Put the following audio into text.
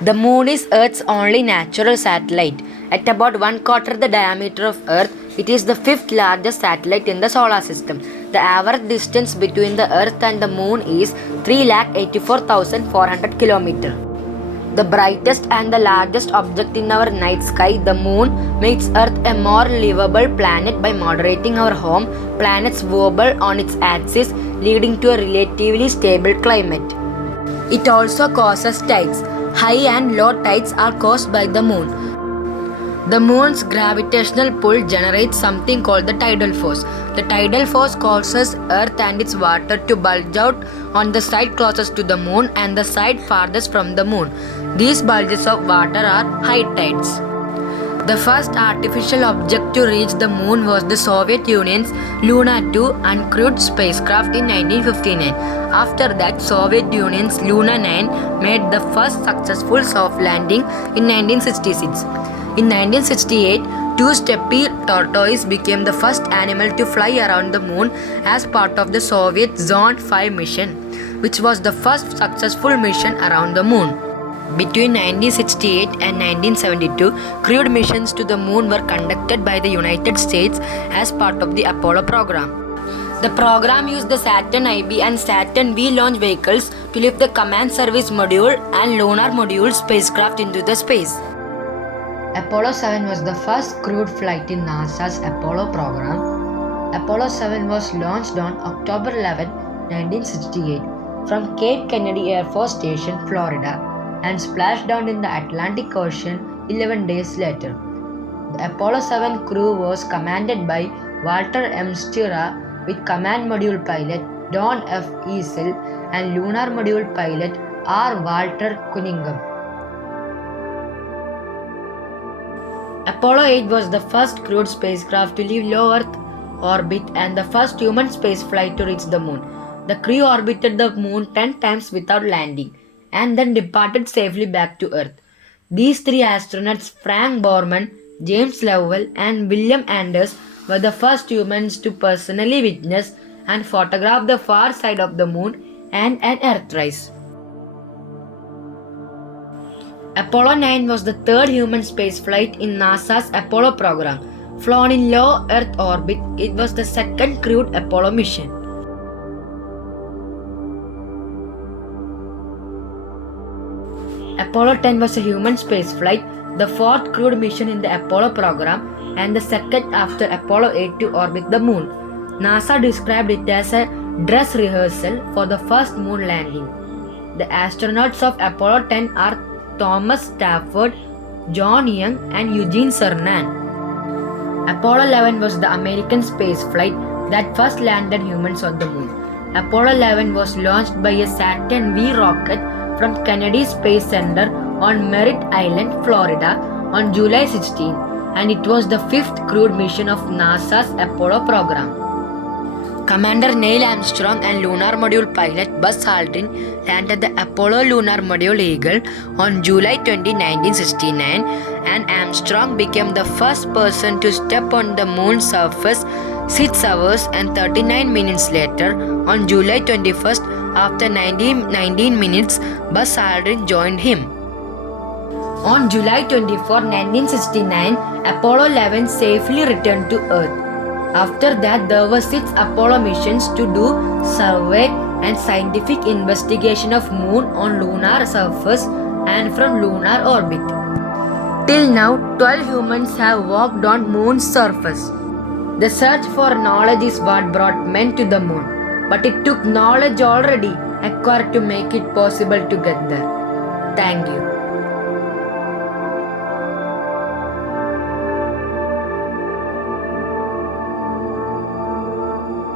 The moon is Earth's only natural satellite. At about one quarter the diameter of Earth, it is the fifth largest satellite in the solar system. The average distance between the Earth and the moon is 3,84,400 km. The brightest and the largest object in our night sky, the moon, makes Earth a more livable planet by moderating our home planet's wobble on its axis, leading to a relatively stable climate. It also causes tides. High and low tides are caused by the moon. The moon's gravitational pull generates something called the tidal force. The tidal force causes Earth and its water to bulge out on the side closest to the moon and the side farthest from the moon. These bulges of water are high tides. The first artificial object to reach the moon was the Soviet Union's Luna 2 uncrewed spacecraft in 1959. After that, Soviet Union's Luna 9 made the first successful soft landing in 1966. In 1968, two steppe tortoises became the first animal to fly around the moon as part of the Soviet Zond 5 mission, which was the first successful mission around the moon. Between 1968 and 1972, crewed missions to the moon were conducted by the United States as part of the Apollo program. The program used the Saturn IB and Saturn V launch vehicles to lift the Command Service Module and Lunar Module spacecraft into the space. Apollo 7 was the first crewed flight in NASA's Apollo program. Apollo 7 was launched on October 11, 1968 from Cape Kennedy Air Force Station, Florida, and splashed down in the Atlantic Ocean 11 days later. The Apollo 7 crew was commanded by Walter M. Stura with Command Module pilot Don F. Easel and Lunar Module pilot R. Walter Cunningham. Apollo 8 was the first crewed spacecraft to leave low Earth orbit and the first human spaceflight to reach the moon. The crew orbited the moon 10 times without landing and then departed safely back to Earth. These three astronauts, Frank Borman, James Lovell, and William Anders, were the first humans to personally witness and photograph the far side of the moon and an Earthrise. Apollo 9 was the third human spaceflight in NASA's Apollo program. Flown in low Earth orbit, it was the second crewed Apollo mission. Apollo 10 was a human spaceflight, the fourth crewed mission in the Apollo program and the second after Apollo 8 to orbit the moon. NASA described it as a dress rehearsal for the first moon landing. The astronauts of Apollo 10 are Thomas Stafford, John Young, and Eugene Cernan. Apollo 11 was the American spaceflight that first landed humans on the moon. Apollo 11 was launched by a Saturn V rocket from Kennedy Space Center on Merritt Island, Florida on July 16, and it was the fifth crewed mission of NASA's Apollo program. Commander Neil Armstrong and Lunar Module pilot Buzz Aldrin landed the Apollo Lunar Module Eagle on July 20, 1969, and Armstrong became the first person to step on the moon's surface 6 hours and 39 minutes later. On July 21st, after 19 minutes, Buzz Aldrin joined him. On July 24, 1969, Apollo 11 safely returned to Earth. After that, there were 6 Apollo missions to do survey and scientific investigation of moon on lunar surface and from lunar orbit. Till now, 12 humans have walked on moon's surface. The search for knowledge is what brought men to the moon, but it took knowledge already acquired to make it possible to get there. Thank you.